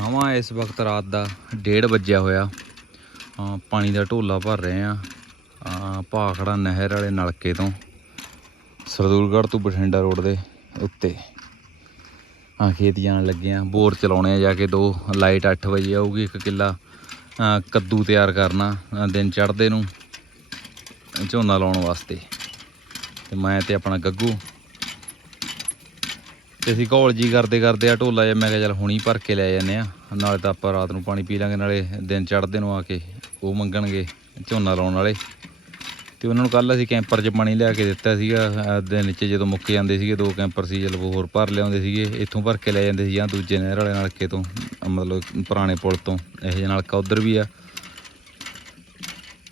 ਸਮਾਂ ਇਸ ਵਕਤ ਰਾਤ ਦਾ 1:30 ਵੱਜਿਆ ਹੋਇਆ। ਪਾਣੀ ਦਾ ਢੋਲਾ ਭਰ ਰਹੇ ਆ ਭਾਖੜਾ ਨਹਿਰ ਵਾਲੇ ਨਲਕੇ ਤੋਂ, ਸਰਦੂਲਗੜ੍ਹ ਤੋਂ ਬਠਿੰਡਾ ਰੋਡ ਦੇ ਉੱਤੇ। ਆ ਖੇਤ ਜਾਣ ਲੱਗੇ ਆ ਬੋਰ ਚਲਾਉਣੇ ਆ ਜਾ ਕੇ ਦੋ, ਲਾਈਟ 8 ਵਜੇ ਆਊਗੀ, ਇੱਕ ਕਿੱਲਾ। ਕੱਦੂ ਤਿਆਰ ਕਰਨਾ ਦਿਨ ਚੜ੍ਹਦੇ ਨੂੰ। ਝੋਨਾ ਲਾਉਣ ਵਾਸਤੇ। ਤੇ ਮੈਂ ਤੇ ਆਪਣਾ ਗੱਗੂ ਤੇ ਅਸੀਂ ਘੋਲ ਜੀ ਕਰਦੇ ਕਰਦੇ ਆ ਢੋਲਾ ਜਿਹਾ, ਮੈਂ ਕਿਹਾ ਚੱਲ ਹੁਣੀ ਭਰ ਕੇ ਲੈ ਜਾਂਦੇ ਆ। ਨਾਲੇ ਤਾਂ ਆਪਾਂ ਰਾਤ ਨੂੰ ਪਾਣੀ ਪੀ ਲਾਂਗੇ, ਨਾਲੇ ਦਿਨ ਚੜ੍ਹਦੇ ਨੂੰ ਆ ਕੇ ਉਹ ਮੰਗਣਗੇ ਝੋਨਾ ਲਾਉਣ ਵਾਲੇ। ਤੇ ਉਹਨਾਂ ਨੂੰ ਕੱਲ ਅਸੀਂ ਕੈਂਪਰ 'ਚ ਪਾਣੀ ਲਿਆ ਕੇ ਦਿੱਤਾ ਸੀਗਾ ਦਿਨ 'ਚ ਜਦੋਂ ਮੁੱਕ ਜਾਂਦੇ ਸੀਗੇ, ਦੋ ਕੈਂਪਰ ਸੀ, ਚਲ ਹੋਰ ਭਰ ਲਿਆਉਂਦੇ ਸੀਗੇ, ਇੱਥੋਂ ਭਰ ਕੇ ਲੈ ਜਾਂਦੇ ਸੀ ਜਾਂ ਦੂਜੇ ਨਹਿਰ ਵਾਲੇ ਨਲਕੇ ਤੋਂ, ਮਤਲਬ ਪੁਰਾਣੇ ਪੁਲ ਤੋਂ, ਇਹੋ ਜਿਹਾ ਨਲਕਾ ਉਧਰ ਵੀ ਆ।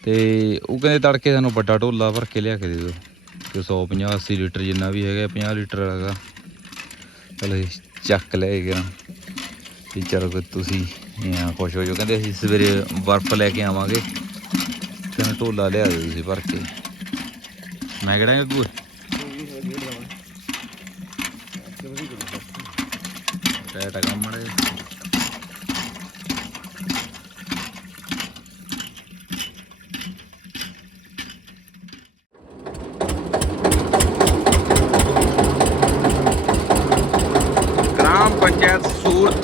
ਤੇ ਉਹ ਕਹਿੰਦੇ ਤੜਕੇ ਸਾਨੂੰ ਵੱਡਾ ਢੋਲਾ ਭਰ ਕੇ ਲਿਆ ਕੇ ਦੇ ਦਿਓ ਕਿ 150 80 ਲੀਟਰ ਜਿੰਨਾ ਵੀ ਹੈਗਾ 50 ਲੀਟਰ ਹੈਗਾ। ਚਲੋ ਅਸੀਂ ਚੱਕ ਲੈ ਨਾ ਤੇ ਚਲੋ ਫਿਰ ਤੁਸੀਂ ਜਾਂ ਖੁਸ਼ ਹੋ ਜਾਓ। ਕਹਿੰਦੇ ਅਸੀਂ ਸਵੇਰੇ ਬਰਫ਼ ਲੈ ਕੇ ਆਵਾਂਗੇ। ਕਹਿੰਦੇ ਢੋਲਾ ਲਿਆ ਦਿਓ ਤੁਸੀਂ ਭਰ ਕੇ। ਮੈਂ ਕਿਹੜਾ ਗੱਗੂ ਟੈਟਾ ਕੰਮ ਮੜੇ ਗ੍ਰਾਮ ਪੰਚਾਇਤ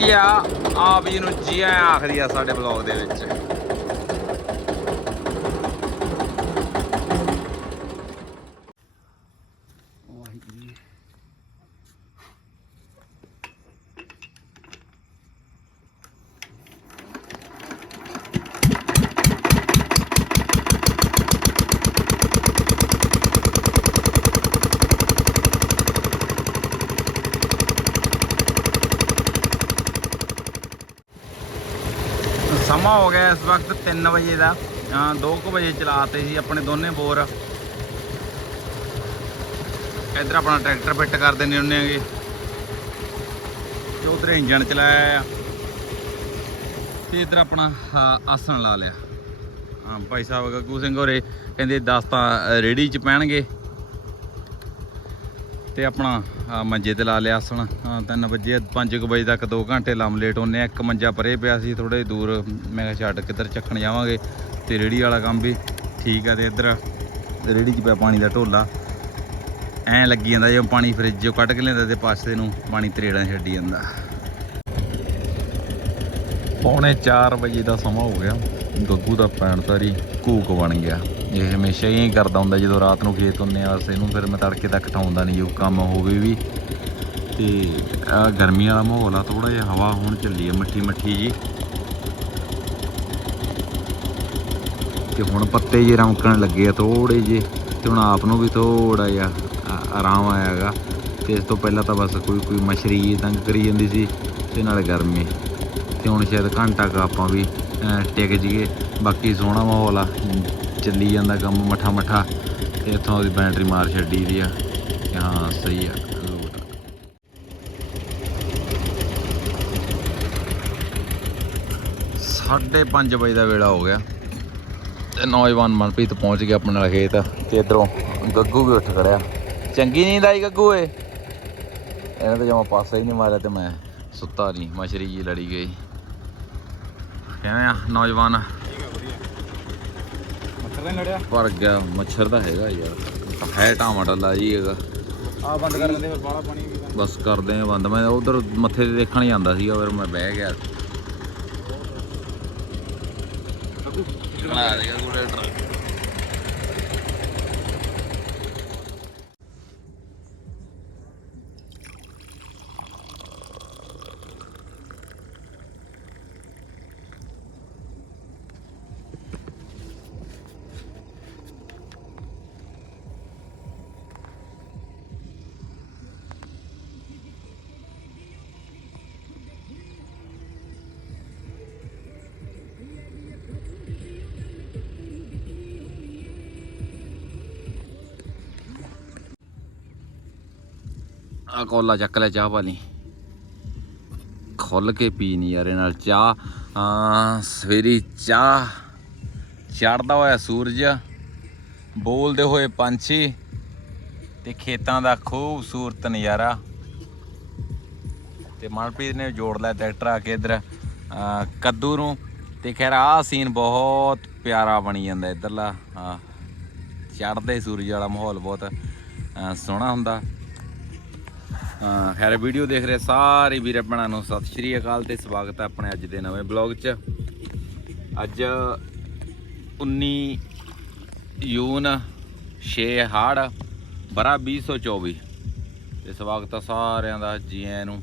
ਸੂਰਤੀਆ ਆਪ ਜੀ ਨੂੰ ਜੀ ਆਇਆਂ ਆਖਦੀ ਆ ਸਾਡੇ ਬਲੌਗ ਦੇ ਵਿੱਚ। ਸਮਾਂ ਹੋ ਗਿਆ ਇਸ ਵਕਤ 3 ਵਜੇ ਦਾ। 2 ਵਜੇ ਚਲਾਤੇ ਸੀ ਆਪਣੇ ਦੋਨੇ ਬੋਰ। ਇੱਧਰ ਆਪਣਾ ਟਰੈਕਟਰ ਫਿੱਟ ਕਰ ਦਿੰਦੇ ਹੁੰਦੇ ਆਗੇ ਤੇ ਉਧਰ ਇੰਜਣ ਚਲਾਇਆ ਆ। ਤੇ ਇੱਧਰ ਆਪਣਾ ਆਸਣ ਲਾ ਲਿਆ। ਹਾਂ, ਭਾਈ ਸਾਹਿਬ ਗੱਗੂ ਸਿੰਘ ਹੋਰੇ ਕਹਿੰਦੇ 10 ਤਾਂ ਰੇੜੀ ਚ ਪੈਣਗੇ। ਤੇ ਆਪਣਾ ਆਹ ਮੰਜੇ ਤੇ ਲਾ ਲਿਆ ਆਸਣ ਹਾਂ 3 ਵਜੇ 5 ਵਜੇ ਤੱਕ 2 ਘੰਟੇ ਲੰਮ ਲੇਟ ਹੁੰਨੇ ਆ। ਇੱਕ ਮੰਜਾ ਪਰੇ ਪਿਆ ਸੀ ਥੋੜੇ ਦੂਰ। ਮੈਂ ਕਿਹਾ ਛੱਡ, ਕਿੱਧਰ ਚੱਕਣ ਜਾਵਾਂਗੇ? ਤੇ ਰੇੜੀ ਵਾਲਾ ਕੰਮ ਵੀ ਠੀਕ ਆ ਤੇ ਇੱਧਰ ਰੇੜੀ 'ਚ ਪਿਆ ਪਾਣੀ ਦਾ ਢੋਲਾ। ਐਂ ਲੱਗੀ ਜਾਂਦਾ ਜਿਵੇਂ ਪਾਣੀ ਫਰਿੱਜ 'ਚੋਂ ਕੱਢ ਕੇ ਲੈਂਦਾ ਤੇ ਪਾਸੇ ਨੂੰ ਪਾਣੀ ਤਰੇੜਾਂ ਛੱਡੀ ਜਾਂਦਾ। ਪੌਣੇ 4 ਵਜੇ ਦਾ ਸਮਾਂ ਹੋ ਗਿਆ। ਗੱਗੂ ਦਾ ਪੈਣ ਤਾਰੀ ਕੂਕ ਬਣ ਗਿਆ। ਇਹ ਹਮੇਸ਼ਾ ਹੀ ਕਰਦਾ ਹੁੰਦਾ ਜਦੋਂ ਰਾਤ ਨੂੰ ਖੇਤ ਹੁੰਨੇ ਆ ਬਸ ਇਹਨੂੰ ਫਿਰ ਮੈਂ ਤੜਕੇ ਤੱਕ ਠਾਉਂਦਾ ਨਹੀਂ ਜੋ ਕੰਮ ਹੋਵੇ ਵੀ। ਤੇ ਆ ਗਰਮੀ ਵਾਲਾ ਮਾਹੌਲ ਆ ਥੋੜਾ ਜਿਹਾ ਹਵਾ ਹੁਣ ਚੱਲੀ ਆ ਮੱਠੀ ਮੱਠੀ ਜੀ। ਤੇ ਹੁਣ ਪੱਤੇ ਜੇ ਰੌਂਕਣ ਲੱਗੇ ਆ ਥੋੜੇ ਜੇ ਤੇ ਹੁਣ ਆਪ ਨੂੰ ਵੀ ਥੋੜਾ ਜਿਹਾ ਆ- ਆਰਾਮ ਆਇਆਗਾ ਤੇ ਇਸ ਤੋਂ ਪਹਿਲਾਂ ਤਾਂ ਬਸ ਕੋਈ ਕੋਈ ਮਛਰੀ ਤੰਗ ਕਰੀ ਜਾਂਦੀ ਸੀ ਤੇ ਨਾਲੇ ਗਰਮੀ। ਤੇ ਹੁਣ ਸ਼ਾਇਦ ਘੰਟਾ ਕੁ ਆਪਾਂ ਵੀ ਅਹ, ਟਿਕ ਜੀਏ ਬਾਕੀ ਸੋਹਣਾ ਮਾਹੌਲ ਆ। ਚੱਲੀ ਜਾਂਦਾ ਕੰਮ ਮਠਾ ਮਠਾ, ਤੇ ਇੱਥੋਂ ਉਹਦੀ ਬੈਟਰੀ ਮਾਰ ਛੱਡੀ ਦੀ ਆ ਕਿ ਹਾਂ, ਸਹੀ ਆ ਸਾਢੇ ਪੰਜ ਵਜੇ ਦਾ ਵੇਲਾ ਹੋ ਗਿਆ, ਤੇ ਨੌਜਵਾਨ ਮਨਪ੍ਰੀਤ ਪਹੁੰਚ ਗਿਆ ਆਪਣੇ ਨਾਲ ਖੇਤ, ਤੇ ਇਧਰੋਂ ਗੱਗੂ ਵੀ ਉੱਠ ਖੜਿਆ। ਚੰਗੀ ਨੀਂਦ ਆਈ ਗੱਗੂ ਏ ਇਹਨੇ ਤਾਂ ਜਮਾ ਪਾਸਾ ਹੀ ਨਹੀਂ ਮਾਰਿਆ ਤੇ ਮੈਂ ਸੁੱਤਾ ਨਹੀਂ ਮਸ਼ਰੀ ਜੀ ਲੜੀ ਗਈ। ਕਿਵੇਂ ਆ ਨੌਜਵਾਨ? ਮੱਛਰ ਨਹੀਂ ਲੜਿਆ ਭਰ ਗਿਆ ਮੱਛਰ ਦਾ ਹੈਗਾ ਯਾਰ ਹੈ ਟਾਮਾ ਡੱਲਾ ਜੀ ਹੈਗਾ। ਆ ਬੰਦ ਕਰ ਦਿੰਦੇ ਫਿਰ ਬਾਹਲਾ ਪਾਣੀ ਵੀ ਤਾਂ ਬਸ ਕਰਦੇ ਆ ਬੰਦ। ਮੈਂ ਉਧਰ ਮੱਥੇ ਤੇ ਦੇਖਣ ਜਾਂਦਾ ਸੀਗਾ ਫਿਰ ਮੈਂ ਬਹਿ ਗਿਆ। ਆ ਗਿਆ ਗੂਲੇਟਰ ਆ ਕੋਲਾ ਚੱਕ ਲੈ ਚਾਹ ਵਾਲੀ ਖੁੱਲ ਕੇ ਪੀ ਯਾਰ ਇਹ ਨਾਲ ਚਾਹ। ਆ ਸਵੇਰੀ ਚਾਹ। ਚੜਦਾ ਹੋਇਆ ਸੂਰਜ। ਬੋਲਦੇ ਹੋਏ ਪੰਛੀ ਤੇ ਖੇਤਾਂ ਦਾ ਖੂਬਸੂਰਤ ਨਜ਼ਾਰਾ। ਤੇ ਮਨਪ੍ਰੀਤ ਨੇ ਜੋੜ ਲਿਆ ਟਰੈਕਟਰ ਆ ਕੇ ਇਧਰ ਕੱਦੂ ਨੂੰ। ਤੇ ਖੈਰ ਆਹ ਸੀਨ ਬਹੁਤ ਪਿਆਰਾ ਬਣੀ ਜਾਂਦਾ ਇਧਰਲਾ। ਚੜ੍ਹਦੇ ਸੂਰਜ ਵਾਲਾ ਮਾਹੌਲ ਬਹੁਤ ਸੋਹਣਾ ਹੁੰਦਾ। ਖੈਰ, ਵੀਡੀਓ ਦੇਖ ਰਹੇ ਸਾਰੇ ਵੀਰ ਭੈਣਾਂ ਨੂੰ। ਸਤਿ ਸ਼੍ਰੀ ਅਕਾਲ ਤੇ ਸਵਾਗਤ ਹੈ ਆਪਣੇ ਅੱਜ ਦੇ ਨਵੇਂ ਬਲੌਗ 'ਚ। ਅੱਜ 19 ਯੂਨ 6 ਹਾੜ, ਬਰਾ 2024 ਤੇ ਸਵਾਗਤ ਹੈ ਸਾਰਿਆਂ ਦਾ ਜੀ ਆਇਆਂ ਨੂੰ।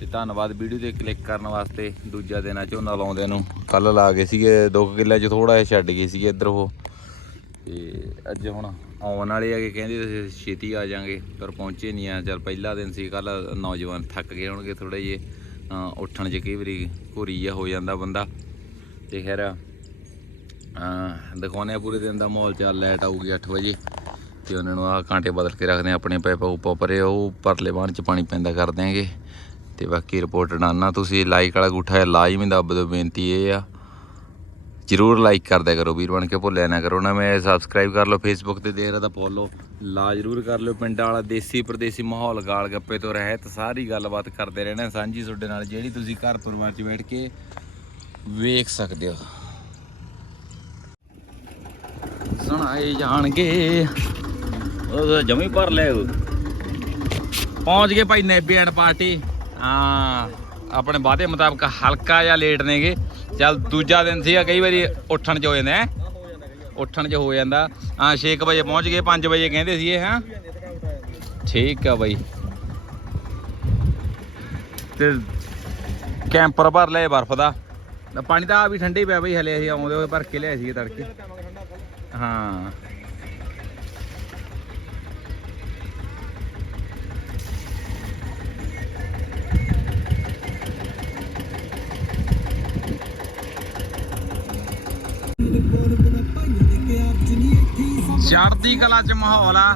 ਤੇ ਧੰਨਵਾਦ ਵੀਡੀਓ ਤੇ ਕਲਿੱਕ ਕਰਨ ਵਾਸਤੇ। ਦੂਜਾ ਦਿਨ ਆ ਝੋਨਾ ਲਾਉਂਦੇ ਨੂੰ। ਕੱਲ ਲਾ ਗਏ ਸੀਗੇ 2 ਕਿੱਲੇ ਚ ਥੋੜਾ ਜਿਹਾ ਛੱਡ ਗਏ ਸੀਗੇ ਇੱਧਰ ਉਹ। ਤੇ ਅੱਜ ਹੁਣ ਆਉਣ ਵਾਲੇ ਹੈਗੇ ਕਹਿੰਦੇ ਤੁਸੀਂ ਛੇਤੀ ਆ ਜਾਾਂਗੇ, ਪਰ ਪਹੁੰਚੇ ਨਹੀਂ ਆ। ਚਲ ਪਹਿਲਾ ਦਿਨ ਸੀ ਕੱਲ ਨੌਜਵਾਨ ਥੱਕ ਗਏ ਹੋਣਗੇ ਥੋੜੇ ਜੇ ਉੱਠਣ 'ਚ ਕਈ ਵਾਰੀ ਘੁਰੀ ਜਿਹਾ ਹੋ ਜਾਂਦਾ ਬੰਦਾ। ਤੇ ਖੈਰ, ਅਹ ਦਿਖਾਉਂਦੇ ਆ ਪੂਰੇ ਦਿਨ ਦਾ ਮਾਹੌਲ। ਚੱਲ ਲਾਈਟ ਆਊਗੀ 8 ਵਜੇ ਤੇ ਉਹਨਾਂ ਨੂੰ ਆ ਕਾਂਟੇ ਬਦਲ ਕੇ ਰੱਖਦੇ ਆ ਆਪਣੇ ਪੈਪਾ ਉੱਪਰ ਪਰੇ ਉਹ ਪਰਲੇ ਬਾਣ ਚ ਪਾਣੀ ਪੈਂਦਾ ਕਰ ਦਿਆਂਗੇ। ਤੇ ਬਾਕੀ ਰਿਪੋਰਟ ਡਾਨਾ ਤੁਸੀਂ ਲਾਈਕ ਵਾਲਾ ਗੁੱਠਾ ਲਾਜ਼ਮੀ ਦੱਬ ਦਿਓ ਬੇਨਤੀ ਇਹ ਆ। ਜਰੂਰ ਲਾਈਕ ਕਰ ਦਿਆ ਕਰੋ ਵੀਰ ਬਣ ਕੇ, ਭੁੱਲਿਆ ਨਾ ਕਰੋ। ਨਾ ਮੈਂ ਸਬਸਕ੍ਰਾਈਬ ਕਰ ਲਓ ਫੇਸਬੁੱਕ ਤੇ ਦੇ ਰਿਹਾ ਤਾਂ ਫੋਲੋ ਲਾ ਜਰੂਰ ਕਰ ਲਿਓ। ਪਿੰਡਾਂ ਵਾਲਾ ਦੇਸੀ ਪ੍ਰਦੇਸੀ ਮਾਹੌਲ, ਗਾਲ ਗੱਪੇ ਤੋਂ ਰਹਿਤ, ਸਾਰੀ ਗੱਲਬਾਤ ਕਰਦੇ ਰਹਿਣਾ ਸਾਂਝੀ ਤੁਹਾਡੇ ਨਾਲ, ਜਿਹੜੀ ਤੁਸੀਂ ਘਰ ਪਰਿਵਾਰ 'ਚ ਬੈਠ ਕੇ ਵੇਖ ਸਕਦੇ ਹੋ। ਸੁਣਾਏ ਜਾਣਗੇ। ਉਹ ਜਮੀ ਭਰ ਲੈ ਉਹ। ਪਹੁੰਚ ਗਏ ਭਾਈ ਨੇਬੀ ਐਂਡ ਪਾਰਟੀ। ਹਾਂ, ਆਪਣੇ ਵਾਅਦੇ ਮੁਤਾਬਕ ਹਲਕਾ ਜਾਂ ਲੇਟ ਨੇਗੇ। ਚੱਲ ਦੂਜਾ ਦਿਨ ਸੀਗਾ, ਕਈ ਵਾਰੀ ਉੱਠਣ ਚ ਹੋ ਜਾਂਦਾ, ਹੈ? ਉੱਠਣ ਚ ਹੋ ਜਾਂਦਾ। ਹਾਂ 6 ਵਜੇ ਪਹੁੰਚ ਗਏ 5 ਵਜੇ ਕਹਿੰਦੇ ਸੀ ਇਹ ਹਾਂ? ਠੀਕ ਆ ਬਾਈ। ਤੇ ਕੈਂਪਰ ਭਰ ਲਏ ਬਰਫ਼ ਦਾ। ਪਾਣੀ ਤਾਂ ਆ ਵੀ ਠੰਡੇ ਪਿਆ ਬਈ, ਹਲੇ ਅਸੀਂ ਆਉਂਦੇ ਹੋਏ ਭਰ ਕੇ ਲਿਆਏ ਸੀਗੇ ਤੜਕੇ। ਹਾਂ। ਚੜ੍ਹਦੀ ਕਲਾ ਚ ਮਾਹੌਲ ਆ।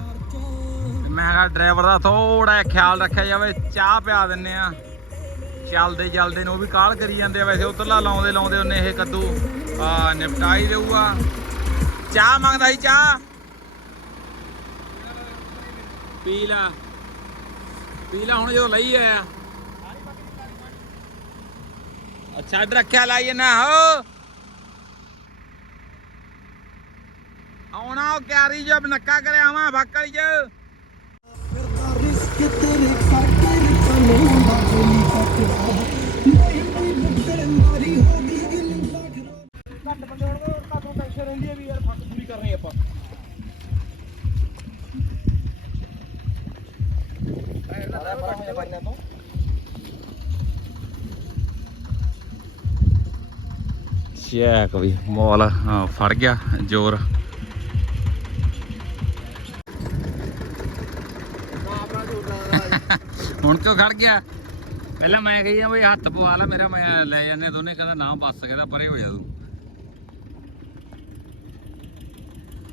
ਮੈਂ ਕਿਹਾ ਡਰਾਈਵਰ ਦਾ ਥੋੜਾ ਖਿਆਲ ਰੱਖਿਆ ਜਾਵੇ, ਚਾਹ ਪਿਆ ਦਿੰਨੇ ਆ ਚੱਲਦੇ ਚੱਲਦੇ ਨੂੰ ਉਹ ਵੀ ਕਾਲ ਕਰੀ ਜਾਂਦੇ ਆ ਵੈਸੇ, ਉਧਰਲਾ ਲਾਉਂਦੇ ਲਾਉਂਦੇ ਉਹਨੇ ਇਹ ਕੱਦੂ, ਆ, ਨਿਪਟਾਈ ਦੇਊਗਾ। ਚਾਹ ਮੰਗਦਾ ਸੀ, ਚਾਹ। ਪੀ ਲਾ। ਪੀ ਲਾ, ਹੁਣ ਜਦੋਂ ਲਈ ਆਇਆ। ਅੱਛਾ, ਇੱਧਰ ਰੱਖਿਆ ਲਾਈਏ ਨਾ ਹੋ। ਆਉਣਾ ਉਹ ਕਿਆਰੀ ਜਬ ਨੱਕਾ ਕਰੇ ਆਵਾਂ ਬਾਕਲ ਚ। ਘੱਟ ਬੰਦੇ ਹੋਣਗੇ ਘੱਟ ਟੈਨਸ਼ਨ ਰਹਿੰਦੀ ਹੈ ਵੀ ਯਾਰ ਫੱਕ ਪੂਰੀ ਕਰਨੀ ਆਪਾਂ ਸਾਰਾ ਪਰਾਂ ਦੇ ਬਾਈਆਂ ਤੋਂ ਚੈੱਕ ਵੀ ਮੌਲ ਫੜ ਗਿਆ, ਜ਼ੋਰ। ਹੁਣ ਕਿਉਂ ਖੜ ਗਿਆ? ਪਹਿਲਾਂ ਮੈਂ ਕਹੀ ਆ ਬਈ ਹੱਥ ਪਵਾ ਲਾ, ਮੇਰਾ ਮੈਂ ਲੈ ਜਾਂਦੇ ਦੋਨੇ, ਕਹਿੰਦਾ ਨਾ ਬੱਸ, ਕਹਿੰਦਾ ਪਰੇ ਹੋ ਜਾ ਤੂੰ।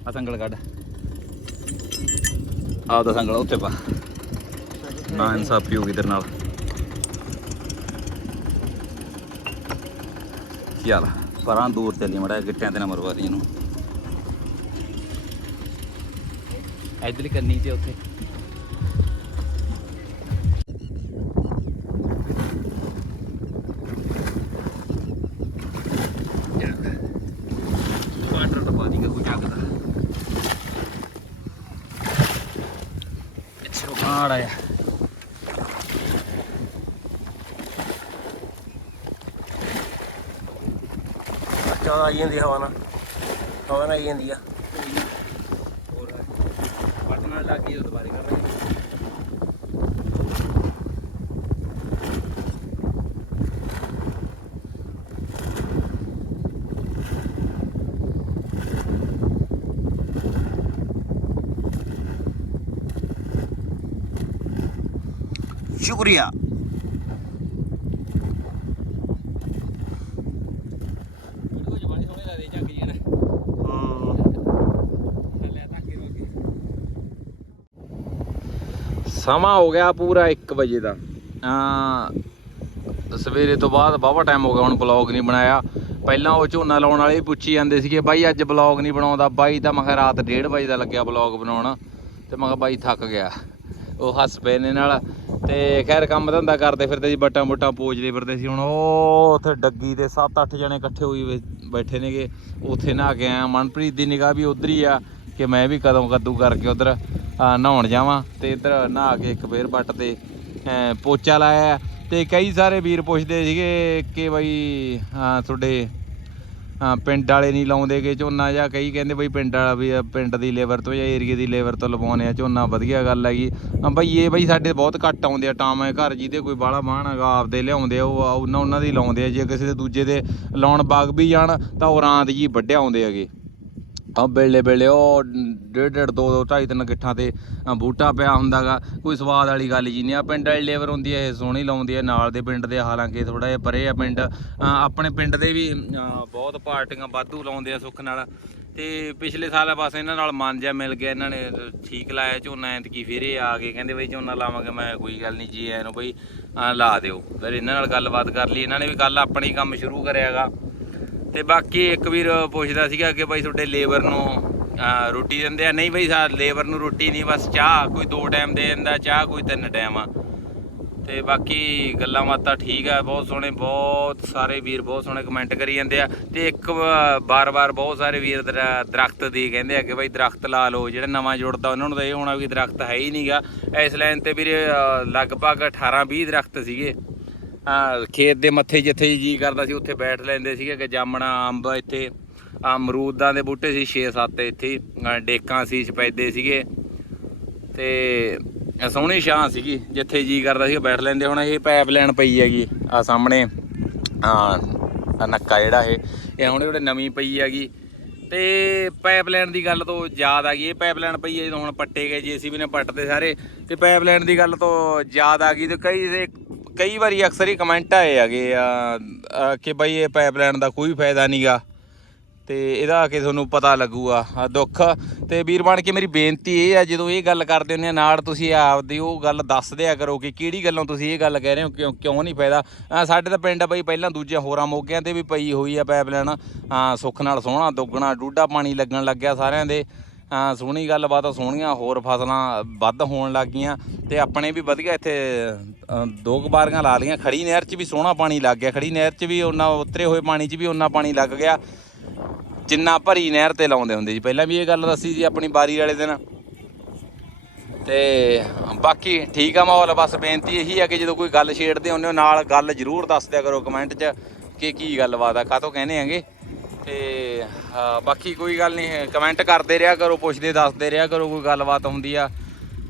ਆ ਸੰਗਲ ਕੱਢ। ਆਹ ਦਾ ਸੰਗਲ ਉੱਤੇ ਪਾ। ਨਾ ਇਨਸਾਫੀ ਹੋ ਗਈ ਤੇਰੇ ਨਾਲ। ਚੱਲ ਪਰਾਂ ਦੂਰ ਚੱਲੀ ਮੜਾ ਗਿੱਟਿਆਂ ਤੇ ਨਾ ਮਰਵਾ ਦੀ ਇਹਨੂੰ। ਇਧਰਲੀ ਕਰਨੀ ਤੇ ਉੱਥੇ ਵਾਟਰ ਟਪਾ ਦੀ ਕੋਈ ਜਗਦਾ ਇੱਥੇ ਉਹ ਕਾੜ ਆਇਆ ਅੱਛਾ ਆਈ ਜਾਂਦੀ ਹਵਾ ਨਾਲ। ਹਵਾ ਨਾਲ ਆਈ ਜਾਂਦੀ ਆ। ਹੋਰ ਵੱਟ ਨਾਲ ਲੱਗ ਗਈ ਉਹ ਦੁਬਾਰੇ ਕਰ ਰਹੇ ਸ਼ੁਕਰੀਆ ਕੁਝ ਬਾਣੀ ਸੋਹਣੇ ਲੱਗਦੇ ਝੱਗ ਜੀ ਨੇ ਹੂੰ ਥੱਲੇ ਧੱਕੇ ਰੋਕੇ ਸਮਾਂ ਹੋ ਗਿਆ ਪੂਰਾ 1 ਵਜੇ ਦਾ। ਆ ਸਵੇਰੇ ਤੋਂ ਬਾਅਦ ਬਾਵਾ ਟਾਈਮ ਹੋ ਗਿਆ, ਹੁਣ ਬਲੌਗ ਨਹੀਂ ਬਣਾਇਆ। ਪਹਿਲਾਂ ਉਹ ਝੋਨਾ ਲਾਉਣ ਵਾਲੇ ਵੀ ਪੁੱਛੀ ਜਾਂਦੇ ਸੀਗੇ, ਬਾਈ, ਅੱਜ ਬਲੌਗ ਨਹੀਂ ਬਣਾਉਂਦਾ। ਬਾਈ ਤਾਂ ਮੈਂ ਰਾਤ 1:30 ਵਜੇ ਦਾ ਲੱਗਿਆ ਬਲੌਗ ਬਣਾਉਣ, ਤੇ ਮੈਂ ਕਿਹਾ ਬਾਈ ਥੱਕ ਗਿਆ। ਉਹ ਹੱਸ ਪਏ ਨੇ ਨਾਲ, ਤੇ ਖੈਰ ਕੰਮ ਧੰਦਾ ਕਰਦੇ ਫਿਰਦੇ ਸੀ ਬੱਟਾਂ ਬੁੱਟਾਂ ਪੋਜਦੇ ਫਿਰਦੇ ਸੀ। ਹੁਣ ਉਹ ਉੱਥੇ ਡੱਗੀ ਦੇ 7-8 ਜਣੇ ਇਕੱਠੇ ਹੋਈ ਬੈਠੇ ਨੇਗੇ। ਉੱਥੇ ਨਾ ਕੇ ਆਇਆ ਮਨਪ੍ਰੀਤ ਦੀ ਨਿਗਾਹ ਵੀ ਉਧਰ ਹੀ ਆ। ਕਿ ਮੈਂ ਵੀ ਕਦੋਂ ਕੱਦੂ ਕਰਕੇ ਉਧਰ ਨਹਾਉਣ ਜਾਵਾਂ ਤੇ ਇੱਧਰ ਨਹਾ ਕੇ ਇੱਕ ਫੇਰ ਬੱਟ ਤੇ ਪੋਚਾ ਲਾਇਆ। ਤੇ ਕਈ ਸਾਰੇ ਵੀਰ ਪੁੱਛਦੇ ਸੀਗੇ ਕਿ ਬਈ ਅਹ, ਤੁਹਾਡੇ ਪਿੰਡ ਵਾਲੇ ਨਹੀਂ ਲਾਉਂਦੇਗੇ ਝੋਨਾ ਜਾਂ ਕਈ ਕਹਿੰਦੇ ਬਈ ਪਿੰਡ ਵਾਲਾ ਵੀ ਪਿੰਡ ਦੀ ਲੇਬਰ ਤੋਂ ਜਾਂ ਏਰੀਏ ਦੀ ਲੇਬਰ ਤੋਂ ਲਵਾਉਣੇ ਆ ਝੋਨਾ ਵਧੀਆ ਗੱਲ ਹੈਗੀ। ਬਈ ਇਹ ਬਈ ਸਾਡੇ ਬਹੁਤ ਘੱਟ ਆਉਂਦੇ ਆ ਟਾਮ ਹੈ ਘਰ ਜਿਹਦੇ ਕੋਈ ਬਾਹਲਾ ਬਾਣ ਹੈਗਾ ਆਪਦੇ ਲਿਆਉਂਦੇ ਆ ਉਹ ਆ, ਉਹਨਾਂ ਉਹਨਾਂ ਦੀ ਲਾਉਂਦੇ ਆ। ਜੇ ਕਿਸੇ ਦੇ ਦੂਜੇ ਦੇ ਲਾਉਣ ਬਾਗ ਵੀ ਜਾਣ ਤਾਂ ਉਹ ਰਾਂਦ ਜੀ ਵੱਢਿਆ ਆਉਂਦੇ ਹੈਗੇ। ਆ ਬੇਲੇ ਬੇਲੇ ਉਹ ਡੇਢ ਡੇਢ ਦੋ ਦੋ ਢਾਈ ਤਿੰਨ ਗਿੱਠਾਂ ਤੇ ਬੂਟਾ ਪਿਆ ਹੁੰਦਾਗਾ। ਕੋਈ ਸਵਾਦ ਵਾਲੀ ਗੱਲ ਜੀ ਨਹੀਂ। ਆ ਪਿੰਡ ਵਾਲੀ ਲੇਬਰ ਹੁੰਦੀ ਹੈ ਇਹ ਸੋਹਣੀ ਲਾਉਂਦੀ ਹੈ ਨਾਲ ਦੇ ਪਿੰਡ ਦੇ ਹਾਲਾਂਕਿ ਥੋੜਾ ਜਿਹਾ ਪਰੇ ਆ ਪਿੰਡ। ਆਪਣੇ ਪਿੰਡ ਦੇ ਵੀ ਬਹੁਤ ਪਾਰਟੀਆਂ ਵਾਧੂ ਲਾਉਂਦੇ ਆ ਸੁੱਖ ਨਾਲ। ਤੇ ਪਿਛਲੇ ਸਾਲ ਬਸ ਇਹਨਾਂ ਨਾਲ ਮਨ ਜਿਹਾ ਮਿਲ ਗਿਆ, ਇਹਨਾਂ ਨੇ ਠੀਕ ਲਾਇਆ ਝੋਨਾ, ਐਤਕੀ ਫੇਰੇ ਆ ਕੇ ਕਹਿੰਦੇ ਬਈ ਝੋਨਾ ਲਾਵਾਂਗੇ, ਮੈਂ ਕੋਈ ਗੱਲ ਨਹੀਂ ਜੀ ਐ ਨੂੰ ਬਈ ਲਾ ਦਿਓ। ਫਿਰ ਇਹਨਾਂ ਨਾਲ ਗੱਲਬਾਤ ਕਰ ਲਈ। ਇਹਨਾਂ ਨੇ ਵੀ ਕੱਲ ਆਪਣੀ ਕੰਮ ਸ਼ੁਰੂ ਕਰਿਆਗਾ। ਤੇ ਬਾਕੀ ਇੱਕ ਵੀਰ ਪੁੱਛਦਾ ਸੀਗਾ ਕਿ ਬਾਈ ਤੁਹਾਡੇ ਲੇਬਰ ਨੂੰ ਰੋਟੀ ਦਿੰਦੇ ਆ? ਨਹੀਂ ਬਈ, ਸਾ ਲੇਬਰ ਨੂੰ ਰੋਟੀ ਨਹੀਂ, ਬਸ ਚਾਹ, ਕੋਈ ਦੋ ਟਾਈਮ ਦੇ ਦਿੰਦਾ, ਚਾਹ ਕੋਈ ਤਿੰਨ ਟਾਈਮ ਆ। ਤੇ ਬਾਕੀ ਗੱਲਾਂ ਬਾਤਾਂ ਠੀਕ ਆ, ਬਹੁਤ ਸੋਹਣੇ, ਬਹੁਤ ਸਾਰੇ ਵੀਰ ਬਹੁਤ ਸੋਹਣੇ ਕਮੈਂਟ ਕਰੀ ਜਾਂਦੇ ਆ। ਤੇ ਇੱਕ ਬਾਰ-ਬਾਰ ਬਹੁਤ ਸਾਰੇ ਵੀਰ ਦਰ- ਦਰਖਤ ਦੀ ਕਹਿੰਦੇ ਆ ਕਿ ਬਾਈ ਦਰਖਤ ਲਾ ਲਓ, ਜਿਹੜਾ ਨਵਾਂ ਜੁੜਦਾ ਉਹਨਾਂ ਨੂੰ ਤਾਂ ਇਹ ਹੋਣਾ ਵੀ ਦਰਖਤ ਹੈ ਹੀ ਨਹੀਂਗਾ ਇਸ ਲਾਈਨ ਤੇ ਵੀਰੇ ਲਗਭਗ 18-20 ਦਰਖਤ ਸੀਗੇ। ਆ ਖੇਤ ਦੇ ਮੱਥੇ ਜਿੱਥੇ ਜੀ ਕਰਦਾ ਸੀ, ਉੱਥੇ ਬੈਠ ਲੈਂਦੇ ਸੀਗੇ ਕਿ ਜਾਮਣਾ ਅੰਬ ਇੱਥੇ ਅਮਰੂਦਾਂ ਦੇ ਬੂਟੇ ਸੀ 6-7 ਇੱਥੇ ਡੇਕਾਂ ਸੀ, ਸਪੈਦੇ ਸੀਗੇ, ਤੇ ਸੋਹਣੀ ਛਾਂ ਸੀਗੀ, ਜਿੱਥੇ ਜੀ ਕਰਦਾ ਸੀ ਬੈਠ ਲੈਂਦੇ, ਹੁਣ ਇਹ ਪਾਈਪਲਾਈਨ ਪਈ ਹੈਗੀ ਆ ਸਾਹਮਣੇ ਆ ਨੱਕਾ ਜਿਹੜਾ ਇਹ ਇਹ ਹੁਣ ਜਿਹੜੇ ਨਵੀਂ ਪਈ ਹੈਗੀ, ਤੇ ਪਾਈਪਲਾਈਨ ਦੀ ਗੱਲ ਤੋਂ ਯਾਦ ਆ ਗਈ, ਇਹ ਪਾਈਪਲਾਈਨ ਪਈ ਹੈ ਜਦੋਂ ਹੁਣ ਪੱਟੇ ਗਏ, ਜੀਸੀਬੀ ਨੇ ਪੱਟਦੇ ਸਾਰੇ, ਤੇ ਪਾਈਪਲਾਈਨ ਦੀ ਗੱਲ ਤੋਂ ਯਾਦ ਆ ਗਈ, ਤੇ ਕਈ ਕਈ ਵਾਰੀ ਅਕਸਰ ਹੀ ਕਮੈਂਟ ਆਏ ਹੈਗੇ ਆ ਕਿ ਬਈ ਇਹ ਪਾਈਪਲਾਈਨ ਦਾ ਕੋਈ ਫਾਇਦਾ ਨਹੀਂਗਾ ਤੇ ਇਹਦਾ ਆ ਕੇ ਤੁਹਾਨੂੰ ਪਤਾ ਲੱਗੂਗਾ ਦੁੱਖ। ਤੇ ਵੀਰ ਬਣ ਕੇ ਮੇਰੀ ਬੇਨਤੀ ਇਹ ਆ, ਜਦੋਂ ਇਹ ਗੱਲ ਕਰਦੇ ਹੁੰਦੇ ਆ ਨਾਲ ਤੁਸੀਂ ਆਪਦੀ ਉਹ ਗੱਲ ਦੱਸ ਦਿਆ ਕਰੋ ਕਿ ਕਿਹੜੀ ਗੱਲੋਂ ਤੁਸੀਂ ਇਹ ਗੱਲ ਕਹਿ ਰਹੇ ਹੋ, ਕਿਉਂ ਕਿਉਂ ਨਹੀਂ ਫਾਇਦਾ? ਸਾਡੇ ਤਾਂ ਪਿੰਡ ਬਈ, ਪਹਿਲਾਂ ਦੂਜੇ ਹੋਰਾਂ ਮੋਗਿਆਂ ਤੇ ਵੀ ਪਈ ਹੋਈ ਆ ਪਾਈਪਲਾਈਨ ਆ ਸੁੱਖ ਨਾਲ ਸੋਹਣਾ, ਦੁੱਗਣਾ ਡੂਡਾ ਪਾਣੀ ਲੱਗਣ ਲੱਗਿਆ ਸਾਰਿਆਂ ਦੇ। ਸੋਹਣੀ ਗੱਲਬਾਤ ਆ ਸੋਹਣੀਆਂ ਹੋਰ ਫਸਲਾਂ ਵੱਧ ਹੋਣ ਲੱਗ ਗਈਆਂ ਤੇ ਆਪਣੇ ਵੀ ਵਧੀਆ ਇੱਥੇ ਦੋ ਕੁ ਬਾਰੀਆਂ ਲਾ ਲਈਆਂ। ਖੜੀ ਨਹਿਰ 'ਚ ਵੀ ਸੋਹਣਾ ਪਾਣੀ ਲੱਗ ਗਿਆ। ਖੜੀ ਨਹਿਰ 'ਚ ਵੀ ਉਹਨਾਂ ਉਤਰੇ ਹੋਏ ਪਾਣੀ 'ਚ ਵੀ ਉਹਨਾਂ ਪਾਣੀ ਲੱਗ ਗਿਆ। ਜਿੰਨਾ ਭਰੀ ਨਹਿਰ ਤੇ ਲਾਉਂਦੇ ਹੁੰਦੇ ਜੀ ਪਹਿਲਾਂ ਵੀ ਇਹ ਗੱਲ ਦੱਸੀ ਜੀ ਆਪਣੀ ਬਾਰੀ ਵਾਲੇ ਦਿਨ। ਤੇ ਬਾਕੀ ਠੀਕ ਆ ਮਾਹੌਲ, ਬਸ ਬੇਨਤੀ ਇਹੀ ਆ ਕਿ ਜਦੋਂ ਕੋਈ ਗੱਲ ਛੇੜਦੇ ਹੁੰਦੇ ਹੋ, ਨਾਲ ਗੱਲ ਜ਼ਰੂਰ ਦੱਸ ਦਿਆ ਕਰੋ ਕਮੈਂਟ 'ਚ ਕਿ ਕੀ ਗੱਲਬਾਤ ਆ, ਕਾਹਤੋਂ ਕਹਿੰਦੇ ਆਂਗੇ ਤੇ ਹਾਂ, ਬਾਕੀ ਕੋਈ ਗੱਲ ਨਹੀਂ ਕਮੈਂਟ ਕਰਦੇ ਰਿਹਾ ਕਰੋ ਪੁੱਛਦੇ ਦੱਸਦੇ ਰਿਹਾ ਕਰੋ ਕੋਈ ਗੱਲਬਾਤ ਹੁੰਦੀ ਆ।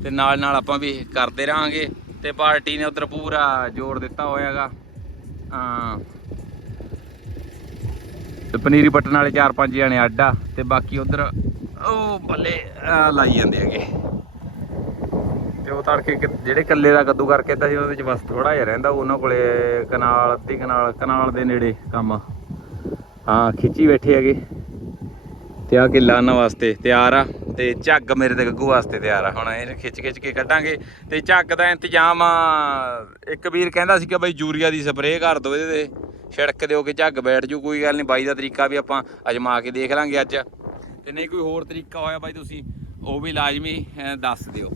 ਤੇ ਨਾਲ ਨਾਲ ਆਪਾਂ ਵੀ ਕਰਦੇ ਰਹਾਂਗੇ। ਤੇ ਪਾਰਟੀ ਨੇ ਉਧਰ ਪੂਰਾ ਜ਼ੋਰ ਦਿੱਤਾ ਹੋਇਆਗਾ। ਹਾਂ ਤੇ ਪਨੀਰੀ ਪੱਟਣ ਵਾਲੇ ਚਾਰ ਪੰਜ ਜਣੇ ਅੱਡਾ ਤੇ ਬਾਕੀ ਉਧਰ ਉਹ ਬੱਲੇ ਲਾਈ ਜਾਂਦੇ ਹੈਗੇ। ਤੇ ਉਹ ਤੜਕੇ ਕਿ- ਜਿਹੜੇ ਕੱਲੇ ਦਾ ਕੱਦੂ ਕਰਕੇ ਦਿੱਤਾ ਸੀ ਉਹਦੇ ਵਿੱਚ ਬਸ ਥੋੜਾ ਜਿਹਾ ਰਹਿੰਦਾ ਉਹਨਾਂ ਕੋਲੇ ਕਨਾਲ ਅੱਧੀ ਕਨਾਲ ਕਨਾਲ ਦੇ ਨੇੜੇ ਕੰਮ। ਹਾਂ, ਖਿੱਚੀ ਬੈਠੇ ਹੈਗੇ। ਤੇ ਆ ਕੇ ਉਹਨਾਂ ਵਾਸਤੇ ਤਿਆਰ ਆ ਤੇ ਝੱਗ ਮੇਰੇ ਤੇ ਗੱਗੂ ਵਾਸਤੇ ਤਿਆਰ ਆ। ਹੁਣ ਇਹ ਖਿੱਚ ਖਿੱਚ ਕੇ ਕੱਢਾਂਗੇ ਤੇ ਝੱਗ ਦਾ ਇੰਤਜ਼ਾਮ ਇੱਕ ਵੀਰ ਕਹਿੰਦਾ ਸੀ ਕਿ ਬਈ ਯੂਰੀਆ ਦੀ ਸਪਰੇਅ ਕਰ ਦਿਓ ਇਹਦੇ ਤੇ। ਛਿੜਕ ਦਿਓ ਕਿ ਝੱਗ ਬੈਠ ਜੂ, ਕੋਈ ਗੱਲ ਨਹੀਂ। ਬਾਈ ਦਾ ਤਰੀਕਾ ਵੀ ਆਪਾਂ ਅਜਮਾ ਕੇ ਦੇਖ ਲਾਂਗੇ ਅੱਜ। ਤੇ ਨਹੀਂ, ਕੋਈ ਹੋਰ ਤਰੀਕਾ ਹੋਇਆ ਬਾਈ ਤੁਸੀਂ, ਉਹ ਵੀ ਲਾਜ਼ਮੀ ਦੱਸ ਦਿਓ।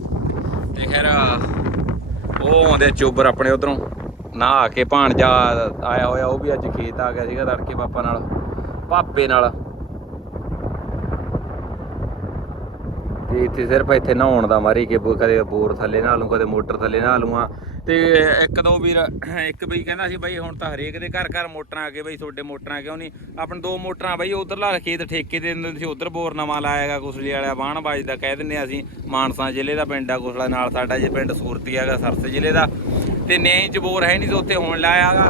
ਤੇ ਖੈਰ ਉਹ ਆਉਂਦੇ ਚੋਬਰ ਆਪਣੇ ਉਧਰੋਂ। ਨਹਾ ਕੇ ਭਾਣਜਾ ਆਇਆ ਹੋਇਆ, ਉਹ ਵੀ ਅੱਜ ਖੇਤ ਆ ਗਿਆ ਸੀਗਾ ਤੜਕੇ ਪਾਪਾ ਨਾਲ। ਭਾਪੇ ਨਾਲ। ਤੇ ਇੱਥੇ ਸਿਰਫ ਇੱਥੇ ਨਹਾਉਣ ਦਾ ਮਾਰੀ ਕਿ ਕਦੇ ਬੋਰ ਥੱਲੇ ਨਹਾ ਲੂੰ ਕਦੇ ਮੋਟਰ ਥੱਲੇ ਨਹਾ ਲੂੰਗਾ ਤੇ ਇੱਕ ਦੋ ਵੀਰ, ਇੱਕ ਵੀ ਕਹਿੰਦਾ ਸੀ ਬਾਈ ਹੁਣ ਤਾਂ ਹਰੇਕ ਦੇ ਘਰ ਘਰ ਮੋਟਰਾਂ ਆ ਗਏ ਬਾਈ, ਤੁਹਾਡੇ ਮੋਟਰਾਂ ਕਿਉਂ ਨਹੀਂ? ਆਪਣੇ ਦੋ ਮੋਟਰਾਂ ਬਾਈ, ਉਧਰਲਾ ਖੇਤ ਠੇਕੇ ਦੇ ਦਿੰਦੇ ਸੀ, ਉਧਰ ਬੋਰ ਨਵਾਂ ਲਾਇਆਗਾ ਕੁਸਲੀ ਵਾਲਾ ਬਾਣ ਦਾ ਕਹਿ ਦਿੰਦੇ ਆ ਅਸੀਂ, ਮਾਨਸਾ ਜ਼ਿਲ੍ਹੇ ਦਾ ਪਿੰਡ ਆ, ਕੁਸਲਾ ਨਾਲ ਸਾਡਾ ਜੇ ਪਿੰਡ ਸੂਰਤੀ ਹੈਗਾ ਸਰਸ ਜ਼ਿਲ੍ਹੇ ਦਾ। ਤੇ ਨੇ ਚ ਹੈ ਨਹੀਂ ਤੇ ਉੱਥੇ ਹੁਣ ਲਾਇਆਗਾ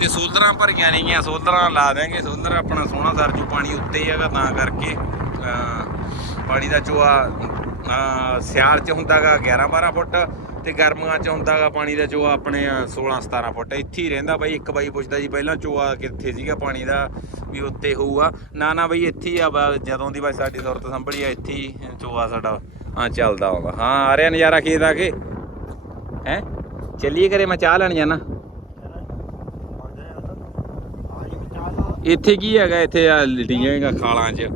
ਤੇ ਸੋਲਰਾਂ ਭਰੀਆਂ ਨਹੀਂ ਗਈਆਂ ਸੋਲਰਾਂ ਲਾ ਦੇਾਂਗੇ ਸੋਲਰ ਆਪਣਾ ਸੋਹਣਾ ਸਰਜੂ ਪਾਣੀ ਉੱਤੇ ਹੀ ਹੈਗਾ, ਤਾਂ ਕਰਕੇ ਪਾਣੀ ਦਾ ਚੋਆ ਸਿਆਲ ਚ ਹੁੰਦਾਗਾ 11 12 ਫੁੱਟ ਤੇ ਗਰਮੀਆਂ ਚ ਹੁੰਦਾਗਾ ਪਾਣੀ ਦਾ ਚੋਆ ਆਪਣੇ 16 17 ਫੁੱਟ। ਇੱਥੇ ਹੀ ਰਹਿੰਦਾ ਬਾਈ, ਇੱਕ ਬਾਈ ਪੁੱਛਦਾ ਜੀ, ਪਹਿਲਾਂ ਚੋਆ ਕਿੱਥੇ ਸੀਗਾ ਪਾਣੀ ਦਾ, ਵੀ ਉੱਤੇ ਹੋਊਗਾ। ਨਾ ਨਾ ਬਾਈ, ਇੱਥੇ ਹੀ ਆ ਬ- ਜਦੋਂ ਦੀ ਬਾਈ ਸਾਡੀ ਸੁਰਤ ਸੰਭਲੀ ਆ, ਇੱਥੇ ਹੀ ਚੋਆ ਸਾਡਾ, ਹਾਂ, ਚੱਲਦਾ ਆਉਂਦਾ। ਹਾਂ, ਆ ਰਿਹਾ ਨਜ਼ਾਰਾ ਖੇਤ ਆ ਕੇ। ਹੈ? ਚੱਲੀਏ ਕਰੇ ਮੈਂ ਚਾਹ ਲੈਣ ਜਾਣਾ ਇੱਥੇ ਕੀ ਹੈਗਾ ਇੱਥੇ ਆ ਲਿਟੀਆਂ ਖਾਲਾਂ 'ਚ?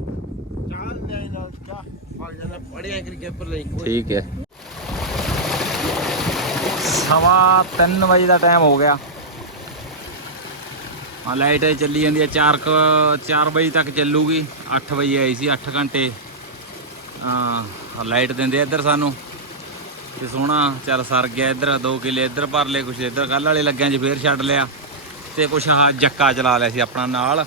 ਠੀਕ ਹੈ। ਸਵਾ 3 ਵਜੇ ਦਾ ਟਾਈਮ ਹੋ ਗਿਆ। ਆ ਲਾਈਟ ਚੱਲੀ ਜਾਂਦੀ ਹੈ 4 4 ਵਜੇ ਤੱਕ ਚੱਲੂਗੀ। 8 ਵਜੇ ਆਈ ਸੀ 8 ਘੰਟੇ। ਆ ਲਾਈਟ ਦਿੰਦੇ ਆ ਇੱਧਰ ਸਾਨੂੰ। ਤੇ ਸੋਹਣਾ ਚੱਲ ਸਰ ਗਿਆ ਇੱਧਰ 2 ਕਿਲੇ ਇੱਧਰ ਭਰ ਲਏ, ਕੁਛ ਇੱਧਰ ਕੱਲ ਵਾਲੇ ਲੱਗਿਆਂ 'ਚ ਫੇਰ ਛੱਡ ਲਿਆ। ਤੇ ਕੁਛ ਆਹ ਜੱਕਾ ਚਲਾ ਲਿਆ ਸੀ ਆਪਣਾ ਨਾਲ।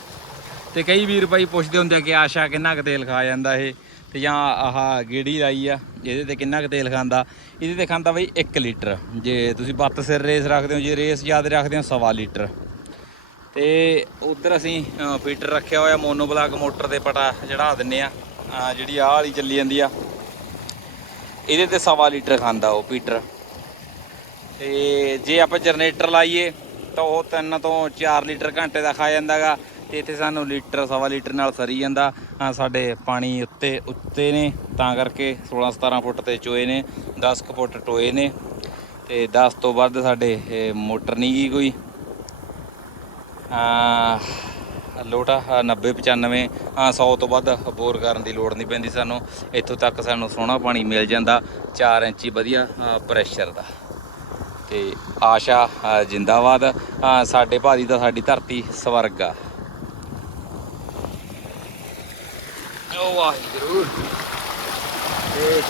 ਤੇ ਕਈ ਵੀਰ ਭਾਈ ਪੁੱਛਦੇ ਹੁੰਦੇ ਆ ਕਿ ਆਸ਼ਾ ਕਿੰਨਾ ਕੁ ਤੇਲ ਖਾ ਜਾਂਦਾ ਇਹ? ਤੇ ਜਾਂ ਆਹ ਗੇੜੀ ਲਾਈ ਆ ਇਹਦੇ ਤੇ ਕਿੰਨਾ ਕੁ ਤੇਲ ਖਾਂਦਾ? ਇਹਦੇ ਤੇ ਖਾਂਦਾ ਬਈ 1 ਲੀਟਰ। ਜੇ ਤੁਸੀਂ ਬੱਤ ਸਿਰ ਰੇਸ ਰੱਖਦੇ ਹੋ ਜੇ ਰੇਸ ਜ਼ਿਆਦਾ ਰੱਖਦੇ ਹੋ ਸਵਾ ਲੀਟਰ। ਤੇ ਉਧਰ ਅਸੀਂ ਅ, ਫੀਟਰ ਰੱਖਿਆ ਹੋਇਆ ਮੋਨੋਬਲਾਕ ਮੋਟਰ ਦੇ ਪਟਾ ਚੜਾ ਦਿੰਨੇ ਆ। ਜਿਹੜੀ ਆਹ ਵਾਲੀ ਚੱਲੀ ਜਾਂਦੀ ਆ ਇਹਦੇ ਤੇ ਸਵਾ ਲੀਟਰ ਖਾਂਦਾ ਉਹ ਫੀਟਰ। ਤੇ ਜੇ ਆਪਾਂ ਜਨਰੇਟਰ ਲਾਈਏ ਤਾਂ ਉਹ 3 ਤੋਂ 4 ਲੀਟਰ ਘੰਟੇ ਦਾ ਖਾ ਜਾਂਦਾਗਾ ਤੇ ਇੱਥੇ ਸਾਨੂੰ ਲੀਟਰ, ਸਵਾ ਲੀਟਰ ਨਾਲ ਸਰੀ ਜਾਂਦਾ। ਸਾਡੇ ਪਾਣੀ ਉੱਤੇ ਉੱਤੇ ਨੇ, ਤਾਂ ਕਰਕੇ 16 17 ਫੁੱਟ ਤੇ ਚੋਏ ਨੇ 10 ਕੁ ਫੁੱਟ ਟੋਏ ਨੇ ਤੇ 10 ਤੋਂ ਵੱਧ ਸਾਡੇ ਮੋਟਰ ਨਹੀਂ ਗਈ ਕੋਈ। ਆ ਲੋਟਾ 90 95 ਹਾਂ 100 ਤੋਂ ਵੱਧ ਬੋਰ ਕਰਨ ਦੀ ਲੋੜ ਨਹੀਂ ਪੈਂਦੀ ਸਾਨੂੰ। ਇੱਥੋਂ ਤੱਕ ਸਾਨੂੰ ਸੋਹਣਾ ਪਾਣੀ ਮਿਲ ਜਾਂਦਾ 4 ਇੰਚੀ ਵਧੀਆ ਪ੍ਰੈਸ਼ਰ ਦਾ। ਤੇ ਆਸ਼ਾ ਜਿੰਦਾਬਾਦ। ਸਾਡੇ ਭਾਦੀ ਦਾ ਸਾਡੀ ਧਰਤੀ ਸਵਰਗ ਆ। ਓ ਵਾਹਿਗੁਰੂ। ਤੇ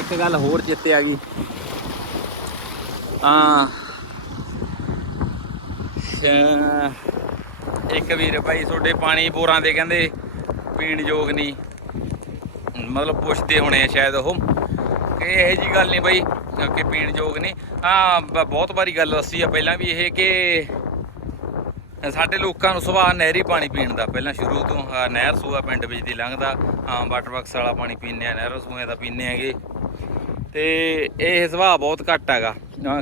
ਇੱਕ ਗੱਲ ਹੋਰ ਚਿੱਤੇ ਆ ਗਈ। ਆ ਇੱਕ ਵੀਰ ਭਾਈ ਤੁਹਾਡੇ ਪਾਣੀ ਬੋਰਾਂ ਦੇ ਕਹਿੰਦੇ ਪੀਣ ਯੋਗ ਨਹੀਂ। ਮਤਲਬ ਪੁੱਛਦੇ ਹੋਣੇ ਆ ਸ਼ਾਇਦ ਉਹ। ਕਿ ਇਹ ਜੀ ਗੱਲ ਨਹੀਂ ਬਾਈ। ਕਿ ਪੀਣ ਯੋਗ ਨਹੀਂ ਆ ਬਹੁਤ ਵਾਰੀ ਗੱਲ ਦੱਸੀ ਆ ਪਹਿਲਾਂ ਵੀ ਇਹ ਕਿ ਸਾਡੇ ਲੋਕਾਂ ਨੂੰ ਸੁਭਾਅ ਨਹਿਰੀ ਪਾਣੀ ਪੀਣ ਦਾ ਪਹਿਲਾਂ ਸ਼ੁਰੂ ਤੋਂ ਨਹਿਰ ਸੂਆ ਪਿੰਡ ਵਿੱਚ ਦੀ ਲੰਘਦਾ। ਹਾਂ ਵਾਟਰ ਬਾਕਸ ਵਾਲਾ ਪਾਣੀ ਪੀਂਦੇ ਆ, ਨਹਿਰ ਸੂਏ ਦਾ ਪੀਂਦੇ ਹੈਗੇ ਤੇ ਇਹ ਸੁਭਾਅ ਬਹੁਤ ਘੱਟ ਹੈਗਾ।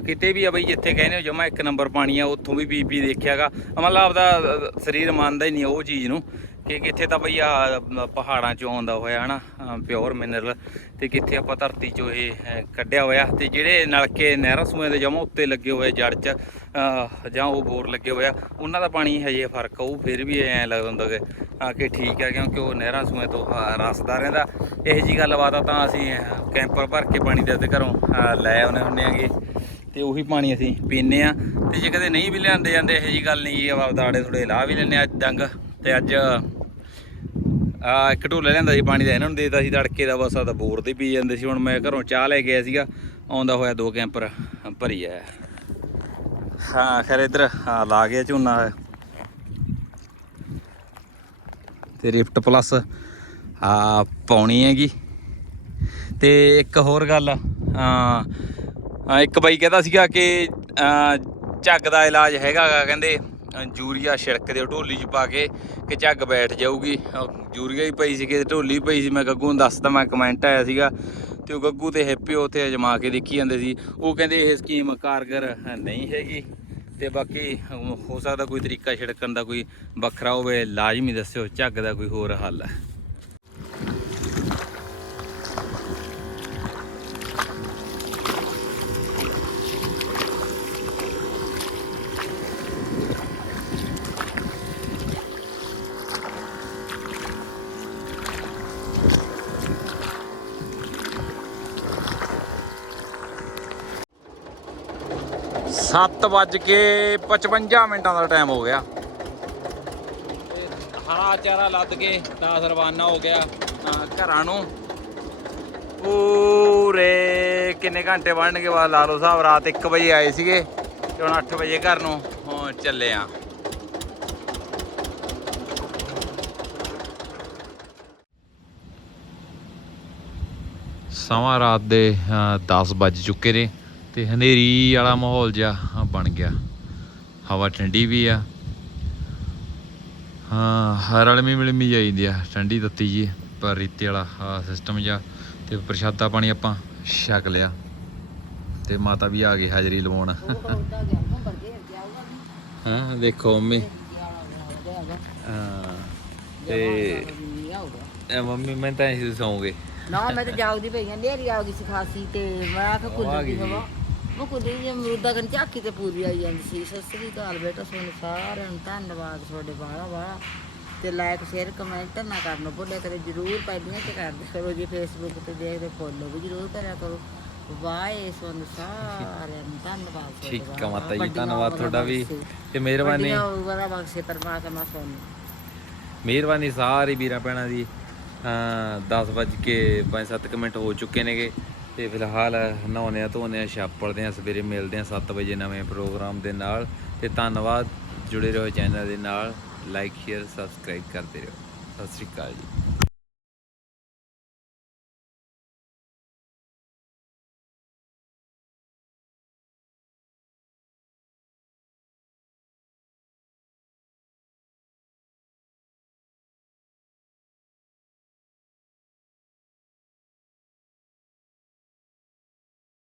ਕਿਤੇ ਵੀ ਆ ਬਈ, ਜਿੱਥੇ ਕਹਿੰਦੇ ਹੋ ਜਮਾ ਇੱਕ ਨੰਬਰ ਪਾਣੀ ਆ, ਉੱਥੋਂ ਵੀ ਪੀ ਪੀ ਦੇਖਿਆਗਾ ਮਤਲਬ ਆਪਦਾ ਸਰੀਰ ਮੰਨਦਾ ਹੀ ਨਹੀਂ ਉਹ ਚੀਜ਼ ਨੂੰ ਕਿ ਕਿੱਥੇ ਤਾਂ ਬਈ ਆ ਪਹਾੜਾਂ ਚੋਂ ਆਉਂਦਾ ਹੋਇਆ, ਹਨਾ? ਪਿਓਰ ਮਿਨਰਲ ਤੇ ਕਿੱਥੇ ਆਪਾਂ ਧਰਤੀ ਚੋਂ ਇਹ ਕੱਢਿਆ ਹੋਇਆ ਤੇ ਜਿਹੜੇ ਨਲਕੇ ਨਹਿਰਾਂ ਸੂਏ ਦੇ ਜਮਾ ਉੱਤੇ ਲੱਗੇ ਹੋਏ ਜੜ 'ਚ ਜਾਂ ਉਹ ਬੋਰ ਲੱਗੇ ਹੋਇਆ ਉਹਨਾਂ ਦਾ ਪਾਣੀ ਹਜੇ ਫ਼ਰਕ ਆ, ਫਿਰ ਵੀ ਐਂ ਲੱਗਦਾ ਹੁੰਦਾ ਕਿ ਆ ਕਿ ਠੀਕ ਆ ਕਿਉਂਕਿ ਉਹ ਨਹਿਰਾਂ ਸੂਏ ਤੋਂ ਰਸਦਾ ਰਹਿੰਦਾ ਇਹੋ ਜੀ ਗੱਲਬਾਤ ਆ ਤਾਂ ਅਸੀਂ ਕੈਂਪਰ ਭਰ ਕੇ ਪਾਣੀ ਦੇ ਤੇ ਘਰੋਂ ਲੈ ਆਉਨੇ ਹੁੰਨੇ ਆਗੇ ਤੇ ਉਹੀ ਪਾਣੀ ਅਸੀਂ ਪੀਂਦੇ ਆ ਤੇ ਜੇ ਕਦੇ ਨਹੀਂ ਵੀ ਲਿਆਂਦੇ ਜਾਂਦੇ ਇਹੋ ਜੀ ਗੱਲ ਨਹੀਂ ਜੀ ਆਪਦਾ ਦਾੜੇ ਥੋੜੇ ਲਾ ਵੀ ਲੈਂਦੇ ਆ ਡੰਗ ਤੇ ਅੱਜ ਆ ਇੱਕ ਢੋਲਾ ਲਿਆਂਦਾ ਸੀ ਪਾਣੀ ਦਾ, ਇਹਨਾਂ ਨੂੰ ਦੇਤਾ ਸੀ ਤੜਕੇ ਦਾ, ਬਸ ਆ ਤਾਂ ਬੋਰ ਤੇ ਪੀ ਜਾਂਦੇ ਸੀ। ਹੁਣ ਮੈਂ ਘਰੋਂ ਚਾਹ ਲੈ ਗਿਆ ਸੀਗਾ, ਆਉਂਦਾ ਹੋਇਆ ਦੋ ਕੈਂਪਰ, ਭਰੀ ਆ ਹਾਂ, ਖੈਰ ਇਧਰ ਹਾਂ ਲਾ ਗਿਆ ਝੋਨਾ। ਤੇ ਰਿਫਟ ਪਲੱਸ ਆ ਪਾਉਣੀ ਹੈਗੀ। ਤੇ ਇੱਕ ਹੋਰ ਗੱਲ ਆ ਇੱਕ ਬਾਈ ਕਹਿੰਦਾ ਸੀਗਾ ਕਿ ਝੱਗ ਦਾ ਇਲਾਜ ਹੈਗਾ ਕਹਿੰਦੇ ਯੂਰੀਆ ਛਿੜਕ ਦਿਓ, ਢੋਲੀ 'ਚ ਪਾ ਕੇ, ਕਿ ਝੱਗ ਬੈਠ ਜਾਊਗੀ। ਯੂਰੀਆ ਹੀ ਪਈ ਸੀ ਕਿ ਢੋਲੀ ਪਈ ਸੀ, ਮੈਂ ਗੱਗੂ ਨੂੰ ਦੱਸਦਾ ਮੈਂ ਕਮੈਂਟ ਆਇਆ ਸੀਗਾ ਤੇ ਉਹ ਗੱਗੂ ਤੇ ਹੈਪੀ ਉੱਥੇ ਅਜਮਾ ਕੇ ਦੇਖੀ ਜਾਂਦੇ ਸੀ। ਉਹ ਕਹਿੰਦੇ ਇਹ ਸਕੀਮ ਕਾਰਗਰ ਨਹੀਂ ਹੈਗੀ ਤੇ ਬਾਕੀ ਹੋ ਸਕਦਾ ਕੋਈ ਤਰੀਕਾ ਛਿੜਕਣ ਦਾ ਕੋਈ ਵੱਖਰਾ ਹੋਵੇ, ਲਾਜ਼ਮੀ ਦੱਸਿਓ, ਝੱਗ ਦਾ ਕੋਈ ਹੋਰ ਹੱਲ। ਹੈ ਸੱਤ ਵੱਜ ਕੇ 55 ਮਿੰਟਾਂ ਦਾ ਟਾਈਮ ਹੋ ਗਿਆ। ਹਰਾ ਚਾਰਾ ਲੱਦ ਕੇ 10 ਰਵਾਨਾ ਹੋ ਗਿਆ। ਘਰਾਂ ਨੂੰ। ਪੂਰੇ ਕਿੰਨੇ ਘੰਟੇ ਬਣਨਗੇ ਬਾਅਦ ਲਾ ਲਓ ਹਿਸਾਬ ਰਾਤ 1 ਵਜੇ ਆਏ ਸੀਗੇ ਤੇ ਹੁਣ 8 ਵਜੇ ਘਰ ਨੂੰ ਹੁਣ ਚੱਲੇ ਆ। ਸਮਾਂ ਰਾਤ ਦੇ 10 ਵੱਜ ਚੁੱਕੇ ਨੇ। ਤੇ ਹਨੇਰੀ ਵਾਲਾ ਮਾਹੌਲ ਜਿਹਾ ਬਣ ਗਿਆ। ਹਵਾ ਠੰਡੀ ਵੀ ਆ। ਹਾਂ ਹਰ ਰਲਮੀ ਮਿਲਮੀ ਜਾਈਦੀ ਆ ਠੰਡੀ ਤੱਤੀ ਜੀ ਪਰ ਰੀਤੇ ਵਾਲਾ ਸਿਸਟਮ ਜਿਹਾ। ਤੇ ਪ੍ਰਸ਼ਾਦਾ ਪਾਣੀ ਆਪਾਂ ਛਕ ਲਿਆ। ਤੇ ਮਾਤਾ ਵੀ ਆ ਗਈ ਹਾਜ਼ਰੀ ਲਵਾਉਣ। ਹਾਂ ਦੇਖੋ ਮੰਮੀ। ਹਾਂ ਤੇ ਮੰਮੀ ਮੈਂ ਤਾਂ ਐਸੀ ਸੌਂਗੇ। ਨਾ ਮੈਂ ਤਾਂ ਜਾਗਦੀ ਪਈ ਆਂ ਨੇਰੀ ਆ ਗਈ ਸੀ ਖਾਸੀ ਤੇ ਮੈਂ ਆਖ ਆ ਕੁੱਲ ਦੀ ਸੀ। ਮੈਂ ਕੁੱਲ ਦੀ ਅਮਰੂਦਾ ਕਨ ਝਾਕੀ ਤੇ ਪੂਰੀ ਆਈ ਜਾਂਦੀ ਸੀ। ਸਤਿ ਸ੍ਰੀ ਅਕਾਲ ਬੇਟਾ ਤੁਹਾਨੂੰ ਸਾਰਿਆਂ ਨੂੰ ਧੰਨਵਾਦ ਤੁਹਾਡੇ ਬਾਹਲਾ ਤੇ ਲਾਈਕ ਸ਼ੇਅਰ ਕਮੈਂਟ ਨਾ ਕਰਨਾ ਭੁੱਲਿਆ ਕਰੇ ਜਰੂਰ ਪਹਿਲੀਆਂ ਤੇ ਕਰਦੇ ਕਰੋ ਜੀ ਫੇਸਬੁੱਕ ਤੇ ਦੇਖਦੇ ਫੋਲੋ ਵੀ ਜਰੂਰ ਕਰਿਆ ਕਰੋ। ਵਾਏ ਤੁਹਾਨੂੰ ਸਾਰਿਆਂ ਨੂੰ ਧੰਨਵਾਦ ਠੀਕ ਆ। ਮਾਤਾ ਜੀ ਧੰਨਵਾਦ ਤੁਹਾਡਾ ਵੀ। ਤੇ ਮਿਹਰਬਾਨੀ। ਉਮਰਾਂ ਬਖਸ਼ੇ ਪਰਮਾਤਮਾ ਤੁਹਾਨੂੰ। ਮਿਹਰਬਾਨੀ ਸਾਰੇ ਵੀਰਾਂ ਭੈਣਾਂ ਦੀ। ਅ 10 ਵੱਜ ਕੇ 5-7 ਮਿੰਟ ਹੋ ਚੁੱਕੇ ਨੇਗੇ। ਤੇ ਫਿਲਹਾਲ ਨਹਾਉਂਦੇ ਆ ਧੋਨੇ ਆ ਛਾਪੜਦੇ ਆ ਸਵੇਰੇ ਮਿਲਦੇ ਆ 7 ਵਜੇ ਨਵੇਂ ਪ੍ਰੋਗਰਾਮ ਦੇ ਨਾਲ ਤੇ ਧੰਨਵਾਦ ਜੁੜੇ ਰਹੋ ਚੈਨਲ ਦੇ ਨਾਲ ਲਾਈਕ ਸ਼ੇਅਰ ਸਬਸਕ੍ਰਾਈਬ ਕਰਦੇ ਰਹੋ। ਸਤਿ ਸ਼੍ਰੀ ਅਕਾਲ ਜੀ।